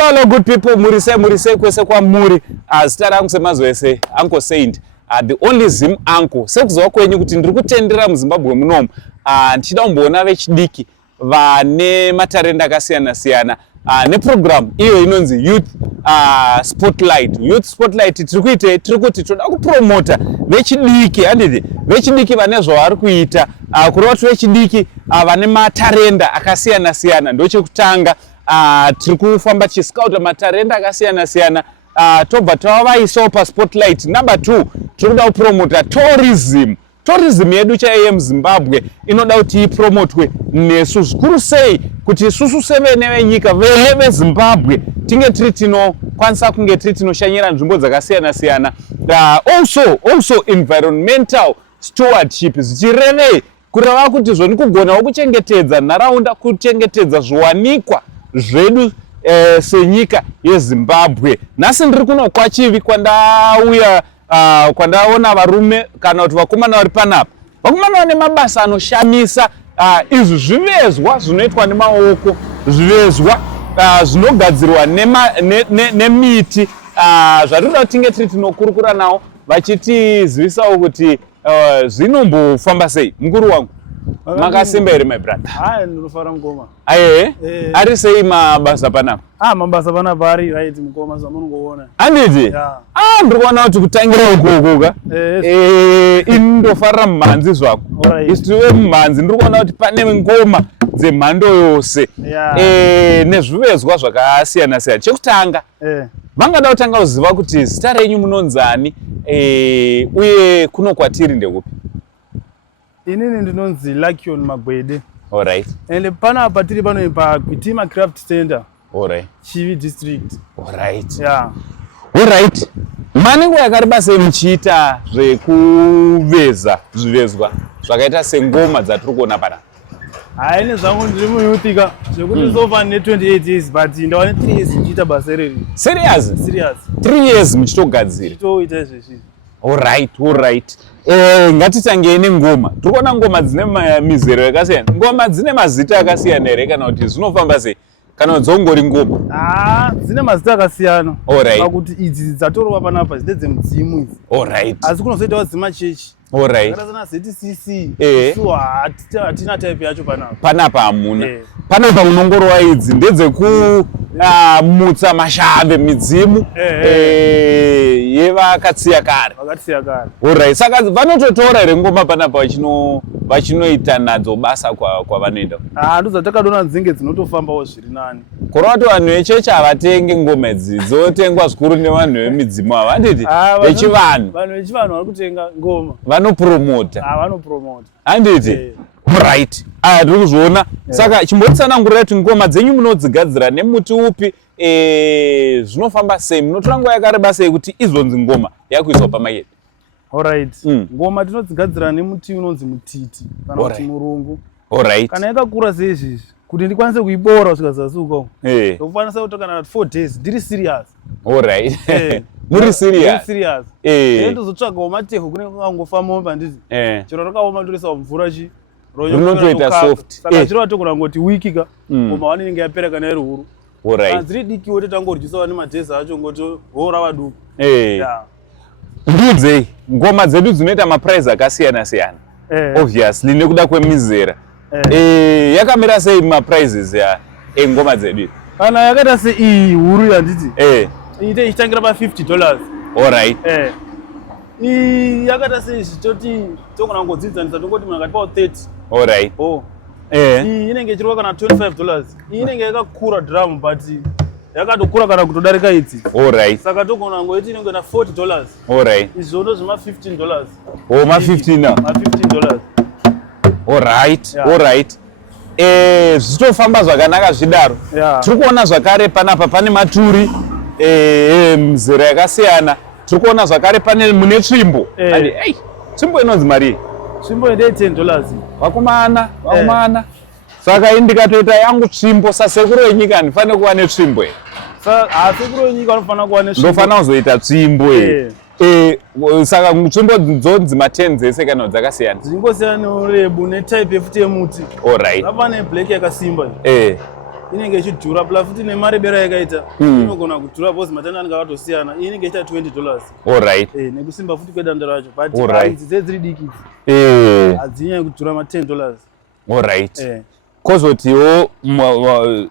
Hello, good people. Murise, kwese kwa muri. Zita rangu semazwese, Uncle Saint. The only Zim uncle. Sekuzowa kwenye kuti ndiri kutendera muZimbabwe munomu. Ndichida kumbona vechidiki vane matarenda akasiyana-siyana. Ne program iyo inonzi Youth Spotlight. Youth Spotlight tiri kuti toda kupromota vechidiki, handiti vechidiki vane zvavari kuita. Kureva kuti vechidiki vane matarenda akasiyana-siyana ndochekutanga. Tiri kufamba tichiscouta matarenda akasiyana-siyana. Tobva tavaisawo paspotlight. Number 2, tiri kuda kupromota tourism. Tourism yedu chaiye muZimbabwe inoda kuti ipromotwe nesu zvikuru sei kuti isusu sevene venyika veZimbabwe tinge tiri tinokwanisa kunge tiri tinoshanyira nzvimbo dzakasiyana-siyana. Also environmental stewardship zvichireve kureva kuti zvoni kugonawo kuchengetedza nharaunda, kuchengetedza zviwanikwa zvedu senyika yeZimbabwe. Nhasi ndiri kuno kwaChivi kwandauya kwandaona varume kana kuti vakomana vari panapa. Vakomana vane mabasa anoshamisa. Izvi zvivezwa zvinoitwa nemaoko, zvivezwa zvinogadzirwa nemiti. Zvatinoda kuti tinge tiri tinokurukura nawo vachitizivisawo kuti zvinombofamba sei. Mukuru wangu, makasimba here my brother? Ndinofara mukoma. Ari sei mabasa panapa? Mabasa panapa ari right mukoma zvamunongoona. Handiti? Ndiri kuona kuti kutangira ukuka. Indofarira mumhanzi zvako. Isitiri mumhanzi ndiri kuona kuti pane ngoma dzemhando yose. Nezvivezwa zvakasiyana-siyana. Chekutanga, vangada kutanga kuziva kuti zita renyu munonzani uye kuno kwatiri ndekupi? Inini ndinonzi Lakion Magwede. Alright. Ende panapa tiri pano paKwitima Craft Center. Alright. Chivi district. Alright. Yeah. Alright. Manengo yakareba sei muchiita zvekuveza zvivezwa zvakaita sengoma dzatiri kuona panapa? Ine zvangu ndiri muyuthika zvekuti ndizova ne28 years but ndawane 3 years ndichiita basa ireri. Serious? Serious. 3 years muchitogadzira. Chitoita izvezvi. Alright. Ngatitangei nengoma. Tiri kuona ngoma dzine mizero yakasiyana. Ngoma dzine mazita akasiyana here kana kuti zvinofamba sei? Kana dzongori ngoma? Dzine mazita akasiyana. Alright. Pakuti idzi dzatorwa panapa dzedzemudzimu idzi. Alright. Asi kunozoitawo dzimachechi. Alright. Kana ZCC. So hatina type yacho panapa. Panapa hamuna. Panapa unongorwa idzi ndedzekumutsa mashave midzimu yevakatsiya kare. Vakatsiya kare. Alright. Saka vanototora here ngoma panapa vachinoita nadzo basa kwavanoenda. Ndodzatakaona nzinge dzinotofambawo zviri nani. Kureva kuti vanhu vechechi havatenge ngoma idzi, dzotengwa zvikuru nevanhu vemidzimu ava. Handiti? Vechivanhu. Vanhu vechivanhu vari kutenga ngoma. Vanopromota. Vanopromota. Handiti? Right. Tiri kuzviona. Saka chimbotsanangurira kuti ngoma dzenyu munodzigadzira nemuti upi, zvinofamba sei, munotora nguva yakareba sei kuti izonzi ngoma yakuiswa pamakete? Alright. Ngoma tinodzigadzira nemuti unonzi mutiti kana kuti murungu. Alright. Kana yakakura seizvizvi kuti ndikwanise kuibora kusvika zasi uko. Ndokufanisa kutora kana 4 days ndiri serious. Alright. Muri serious? Muri serious. Ndozotsvagawo mateho kune kwangofamba panditi. Chero rakaoma ndorisa mvura chi. Rinotoita soft. Saka chiro atogona ngoti wiki ka. Ngoma wani inenge yapera kana iri huru. Alright. Dziri diki wote tangoryisawo nemadheza acho ngoti hora vaduku. Ndudze ngoma dzedu dzinoita maprize akasiyana-siyana. Obviously nekuda kwemizera. Yakamira sei maprizes engoma dzedu? Kana yakaita sei huru yanditi? Ite ichitangira pa$50. Alright. Yakaita sei chitoti togona ngodzidzanisa tongoti munhu akatipawo 30. Alright. Inenge ichirwa kana $25. Inenge yakakura drum but yakatokura kana kutodarika idzi. Alright. Saka togona ngoiti inenge na $40. Alright. Izvono zvima$15. Ma-15 now? Ma$15. Alright. Zvitofamba zvakanaka zvidaro. Tiri kuona zvakare panapa pane maturi mizera yakasiyana. Tiri kuona zvakare pane mune tsvimbo. Tsvimbo inonzi mari? Tsvimbo inde $10. Vakomana. Saka indikatoita yangu tsvimbo sasekuru wenyika ndifane kuva netsvimbo here. Sekuru wenyika anofanira kuva netsvimbo. Ndofana kuzoita tsvimbo here. Saka tsvimbo dzonzi ma10 dzese kana dzakasiyana. Dzingosiyana nerebu netype yefuti yemuti. Alright. Hapa ne black yakasimba. inenge ichidhura plus futi nemarebero yakaita inogona kudhura bcause matanda anenge akatosiyana. Iyi inenge ichita $20. Alright. Nekusimba futi kwedanda racho but Alright. idzi dzedziri diki hadzinyanya kudhura $10. Alright. Kozotiwo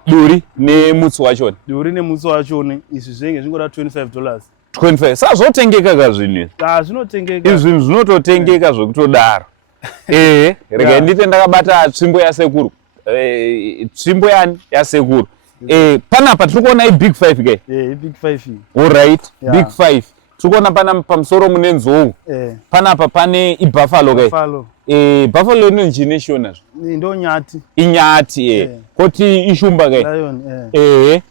duri nemutsi wachona. Duri nemutsi wachona izvi zvinenge zvingoda $25. 25. Sazvotengeka kazvinhu. Zvinotengeka. Izvi zvinototengeka zvekutodaro. Rega ndite ndakabata tsvimbo yasekuru. Tsvimbo yani yasekuru. Panapa tiri kuona iBig 5 ke. iBig 5. Alright. Big 5. Tiri kuona pana pamusoro mune nzou. Panapa pane iBuffalo ke. Buffalo. Buffalo inonzi nation. Ndo nyati. Inyati koti ishumba ke. Lion.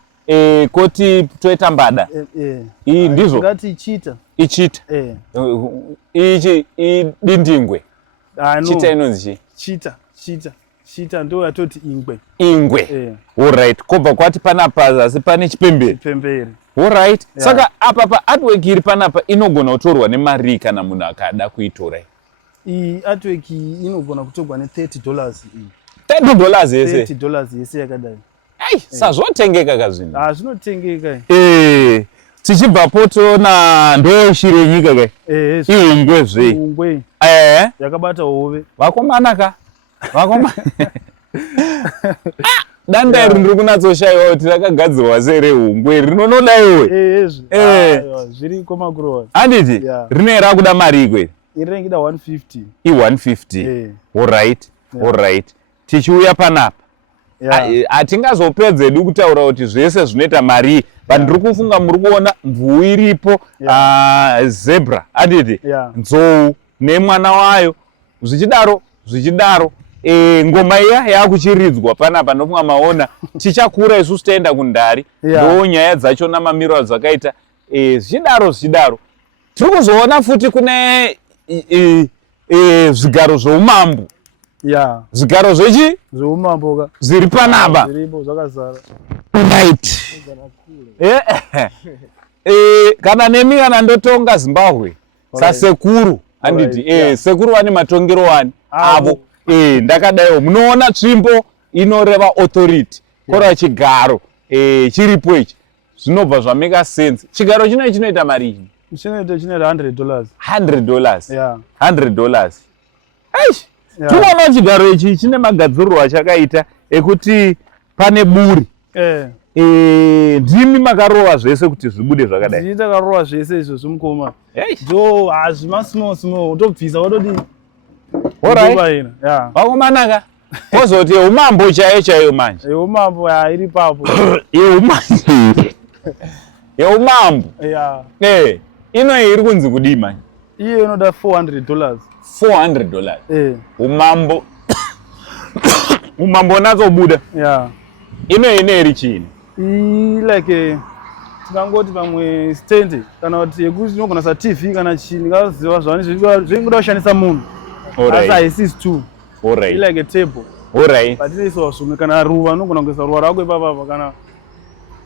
Koti toita mbada. Ndizvo. Ngati ichita. Ichita. Ichi idindingwe. Chita inonzi chita ndo yatoti ingwe. Ingwe. Alright. Kobva kwati panapa zasi pane chipembere. Chipembere. Alright. Saka apa pa artwork iri panapa inogona kutorwa nemari kana munhu akada kuitora. Iyi artwork inogona kutorwa ne$30 iyi. $30 yese. $30 yese yakadai. Sazvotengeka kazvinhu. Zvinotengeka. Tichibva toona ndo shiri yenyika ke. Ingwe zve. Ingwe. Yakabata hove. Vakomana ka. Vakomana. Danda iri ndiri kunatsoshaiwa kuti rakagadzirwa sere hungwe rinonoda iwe. Zviri komakurowa. Handiti? Rine rakuda mari ikwe. Iri ringida 150. I150. Alright. Tichiuya panapa. Hatingazopedze edu kutaura kuti zvese zvinoita mari. Vanhu ndiri kufunga muri kuona mvuu iripo, zebra, handiti? Nzou nemwana wayo. Zvichidaro. Ngoma iya yakuchiridzwa panapa ndofunga maona. Tichakura isusu taenda kundari. Ndo nyaya dzacho namamiro adzakaita. Zvichidaro. Tiri kuzoona futi kune zvigaro zvoumambo. Zvigaro zvechi? Zvoumambo ka. Zviri panapa. Zviripo zvakazara. Right. Kana nemi kana ndotonga Zimbabwe. Sasekuru. Handiti. Sekuru vane matongero wani. Avo. Ndakadaiwo. Munoona tsvimbo inoreva authority. Kora chigaro. Chiripo ichi. Zvinobva zvameka sense. Chigaro chinoita mari ini. Chinoita $100. $100. $100. Aish. Tinoona chigaro ichi chine magadzirirwo achakaita ekuti pane buri. Ndimi makarova zvese kuti zvibude zvakadai. Ndini takarova zvese izvo zvimukoma. Ndo hazvima small utobvisa watoti. Alright. Vakomana ka. Kozoti umambo chaiyo manje. Umambo iri papo. Umambo. Ino iri kunzi kudii manje. Iyo inoda $400. $400. Umambo. Umambo natsobuda. Ino iri chini. Like tikangoti pamwe stand kana kuti yekuti inogona sa TV kana chini ngaziva zvani zvingoda kushandisa munhu. Asi haisisi tu. Like a table. Patinoisawo zvimwe kana ruva unogona kuisa ruva rako ipapapa kana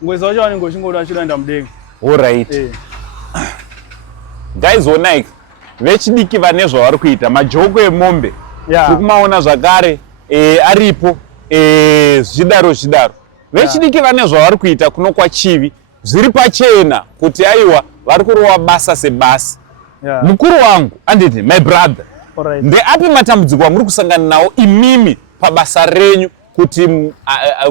ngoisa wacho vanenge uchingoda achienda mudenga. Guys, onai vechidiki vane zvavari kuita majoko emombe. Tiri kumaona zvakare aripo zvidaro. Vechidiki vane zvavari kuita kuno kwachivi zviri pachena kuti aiwa vari kurova basa sebasa. Mukuru wangu anditi my brother. Ndeapi matambudziko amuri kusangana nawo imimi pabasa renyu kuti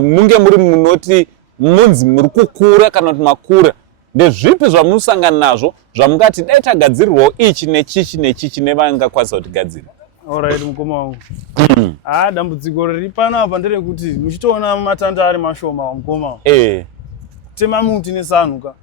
munge muri munoti munzi muri kukura kana kuti makura? Ndezvipi zvamusangana nazvo zvamungati dai tagadzirirwawo ichi nechichi nevangakwanisa kutigadzira? Alright mukoma wangu. Dambudziko riri panapa nderekuti muchitoona matanda ari mashoma mukoma. Tema muti nesanuka.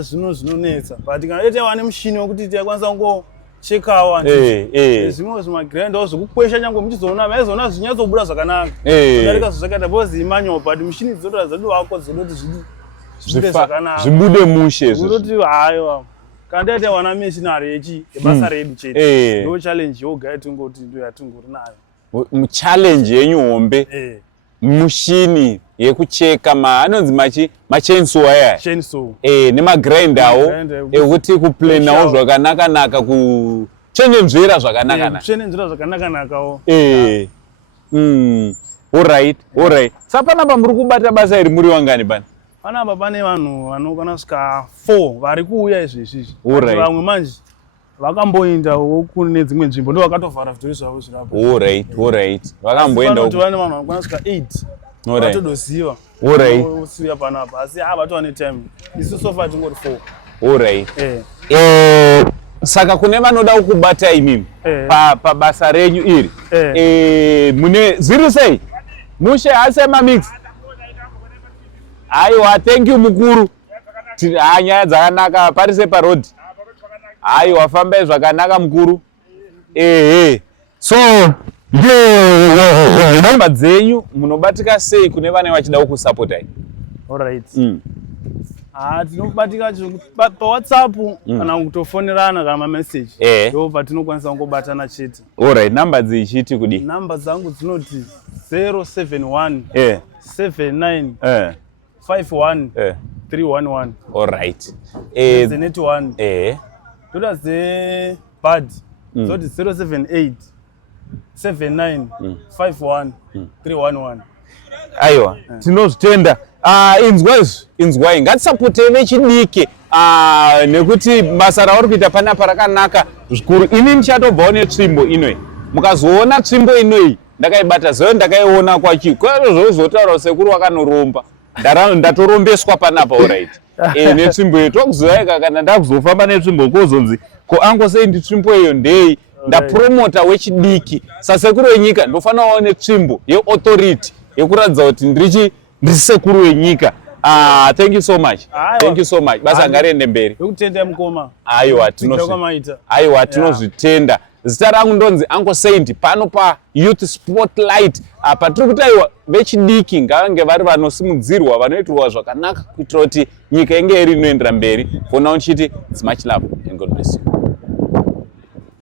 Zvinonetsa. But kana dete wane mushini wekuti tikwanisa kungochekawa ndizvo. Zvimwe zvimagrinder zvokukwesha nyangwe muchizoona maizona zvinyatsobuda zvakanaka. Kudarika zvakaita bozi imanyo but mushini dzotora zvedu wako dzinoti zvibude zvakanaka. Zvibude mushe izvo. Kuti hayiwa. Kana dete wana machinery yebasa redu chete. Ndo challenge yoga yatingoti ndo yatingori nayo. Challenge yenyu hombe. Mushini yekucheka anonzi machainsaw aya. Chainsaw. Nemagrinder awo ekuti kuplanawo zvakanaka kuchenjenzvera zvakanaka. Kuchenjenzvera zvakanaka. Alright. Sapanapa muri kubata basa iri muri wangani bana? Panapa pane vanhu vanokwana kusvika 4 vari kuuya izvezvizvi. Vamwe manje vakamboendawo kune dzimwe nzvimbo ndo vakatovhara zvitori zvavo zvirapo. Alright. Vakamboenda uko. Vane vanhu vanokwana kusvika 8. Vatodoziva. Usiya panapa asi vatova netime. Isu sofa tingori 4. Alright. Saka kune vanoda kubata imimi pabasa renyu iri. Mune ziri sei? Mushe asema mix. Aiwa, thank you mukuru. Nyaya dzakanaka parise parod. Aiwa, fambai zvakanaka mukuru. So namba dzenyu munobatika sei kune vane vachida kusupport? Alright. Tinobatika pa WhatsApp kana kutofonerana kana message. Ndo patinokwanisa kungobatana chete. Alright, namba dzichiti kudi. Namba dzangu dzinoti 071 79 51 311. Alright. The net one. Toda ze bad. Zoti 078 79 51 311. Aiwa, tinozvitenda. Inzwai ngatisapote vechidiki nekuti basa rauri kuita panapa rakanaka zvikuru. Ini ndichatobvawo netsvimbo inoi. Mukazoona tsvimbo inoi ndakaibata zvo ndakaiona kwachi. Kwezozotaura sekuru wakanoromba. Ndatorombeswa panapa. Alright. Netsvimbo iyo tokuzoyaika kana ndakuzofamba netsvimbo kozonzi ko angu sei nditsvimbo iyo ndei ndapromota wechidiki. Sasekuru wenyika ndofanira waone tsvimbo yeauthority yekuratidza kuti ndiri sekuru wenyika. Thank you so much. Basa ngariende mberi. Yokutenda mukoma. Aiwa, tinozvitenda. Zita rangu ndonzi Uncle Saint pano pa Youth Spotlight. Patiri kutaiwa vechidiki ngavange vari vanosimudzirwa vanoitirwa zvakanaka kuitira kuti nyika inge iri inoendera mberi. For now nchiti it's much love and God bless you.